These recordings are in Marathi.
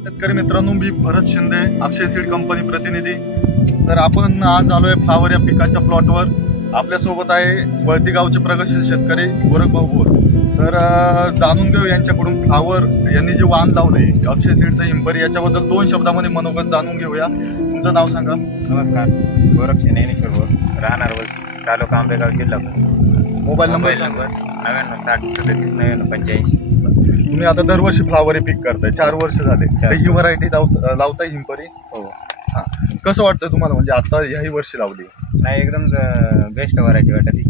शेतकरी मित्रांनो मी भरत शिंदे अक्षय सीड कंपनी प्रतिनिधी. तर आपण आज आलोय फ्लावर या पिकाच्या प्लॉटवर आपल्यासोबत आहे वळती गावचे प्रगतशील शेतकरी गोरखभाऊ बोर. तर जाणून घेऊ यांच्याकडून फ्लावर यांनी जे वाण लावले अक्षय सीडचं हिंपरी याच्याबद्दल दोन शब्दामध्ये मनोगत जाणून घेऊया. तुमचं नाव सांगा. नमस्कार गोरक्ष ज्ञानेश्वर बोर. राहणार वलती तालुका आंबेगाव जिल्हा. मोबाईल नंबर मोबाईल सांगा. नंबर नव्याण्णव साठ सदतीस नव्याण्णव पंच्याऐंशी. तुम्ही आता दरवर्षी फ्लावर हे पीक करताय. चार वर्ष झाले. तर ही व्हरायटी लावताय हिंपरी हो. हा. कसं वाटतं तुम्हाला? म्हणजे आता ह्याही वर्षी लावली. नाही एकदम बेस्ट व्हरायटी वाटत ही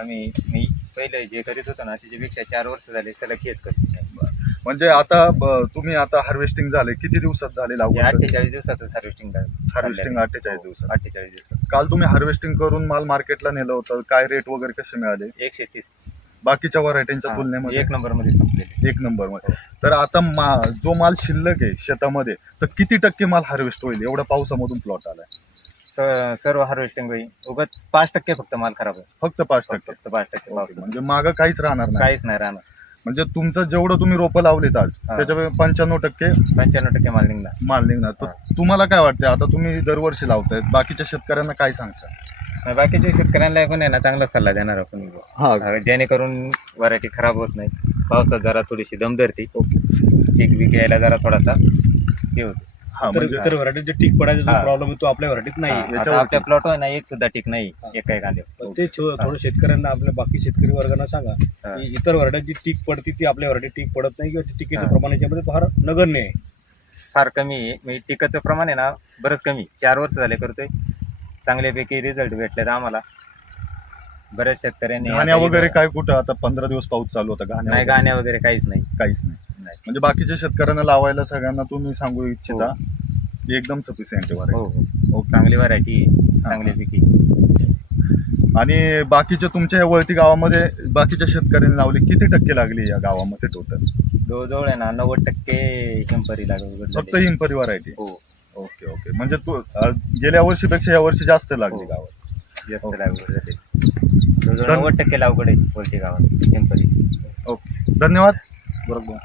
आम्ही मी पहिले जे करीत होतो ना त्याच्यापेक्षा चार वर्ष झाले सलग हेच करतो म्हणजे आता तुम्ही आता हार्वेस्टिंग झाले. किती दिवसात झाले लागवड अठ्ठेचाळीस दिवसातच हार्वेस्टिंग हार्वेस्टिंग अठ्ठेचाळीस दिवसात. अठ्ठेचाळीस दिवसात. काल तुम्ही हार्वेस्टिंग करून माल मार्केटला नेलं होतं. काय रेट वगैरे कसे मिळाले? एकशे तीस. बाकीच्या व्हरायटींच्या तुलनेमध्ये. एक नंबरमध्ये संपलेले. एक नंबरमध्ये तर आता मा जो माल शिल्लक आहे शेतामध्ये तर किती टक्के माल हार्वेस्ट होईल? एवढ्या पावसामधून प्लॉट आलाय. स- सर्व हार्वेस्टिंग होईल. उगाच पाच टक्के फक्त माल खराब होईल. फक्त पाच टक्के. फक्त पाच टक्के पाऊस म्हणजे मागं काहीच राहणार नाही. काहीच नाही राहणार. म्हणजे तुमचं जेवढं तुम्ही रोपं लावलेत आज हा. त्याच्या पंच्याण्णव टक्के पंच्याण्णव टक्के माल निघणार. माल निघणार. तर तुम्हाला काय वाटतं आता तुम्ही दरवर्षी लावतायत बाकीच्या शेतकऱ्यांना काय सांगता बाकीच्या शेतकऱ्यांना पण आहे ना चांगला सल्ला देणार आपण. हा. जेणेकरून व्हरायटी खराब होत नाही. पावसात जरा थोडीशी दम धरते पीक बी घ्यायला जरा थोडासा हे होतं. हा तर म्हणजे इतर व्हरायटीचे टीक पडायचा जो हा. प्रॉब्लेम आहे तो आपल्या व्हरायटीत नाही. आता आपल्या प्लॉट ना एक सुद्धा टीक नाही हा. एका ते छो- थोडं शेतकऱ्यांना आपल्या बाकी शेतकरी वर्गांना सांगा हा. की इतर व्हरायटीची टीक पडते ती आपल्या व्हरायटी टीक पडत नाही किंवा ती टिकेचं हा. प्रमाण याच्यामध्ये फार नगण्य आहे. फार कमी आहे. म्हणजे टिकाचं प्रमाण आहे ना बरंच कमी चार वर्ष झाले करतोय. चांगल्यापैकी रिझल्ट भेटले आम्हाला. बऱ्याच शेतकऱ्यांनी घाण्या आता वगैरे काय कुठं? आता पंधरा दिवस पाऊस चालू होता. घाण्या नाही वगैरे गाण्या वगैरे काहीच नाही. काहीच नाही. नाही. म्हणजे बाकीच्या शेतकऱ्यांना लावायला सगळ्यांना तुम्ही सांगू इच्छिता. की एकदम सफिशियंट हो variety. हो चांगली व्हरायटी चांगल्यापैकी आणि बाकीच्या तुमच्या या वळती गावामध्ये बाकीच्या शेतकऱ्यांनी लावली किती टक्के लागली या गावामध्ये टोटल जवळजवळ आहे ना नव्वद टक्के हिंपरी फक्त लागवड हिंपरी व्हरायटी हो. Okay okay. म्हणजे तू अ, गेल्या वर्षीपेक्षा या वर्षी जास्त लागली हो. गावात. जास्त. लागवड झाली जवळजवळ नव्वद टक्के लागवड आहे पोल्ट्री गावात हिंपरी ओके. धन्यवाद. बरोबर.